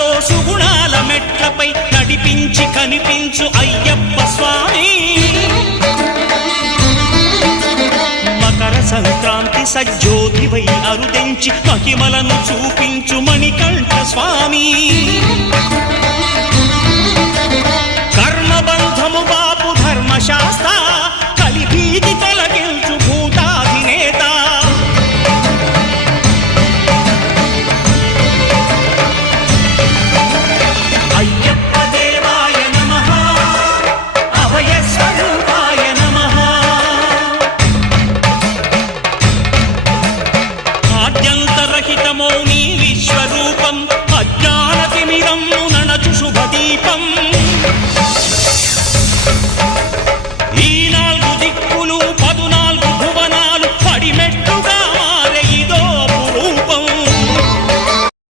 సుఖాలతో సుగుణాల మెట్లపై నడిపించి కనిపించు అయ్యప్ప స్వామి. మకర సంక్రాంతి సజ్జోతివై అరుదెంచి మహిమలను చూపించు మణికంఠ స్వామి. కర్మబంధము బాపు ధర్మశాస్త్ర కలిభీతి తొలగించు భూతాధినేత. అయ్యప్ప దేవాయ నమః, అభయ స్వరూపాయ నమః. ఆద్యంతరహితమో నీ విశ్వరూపం, అజ్ఞానతిమిరం నణచు శుభదీపం.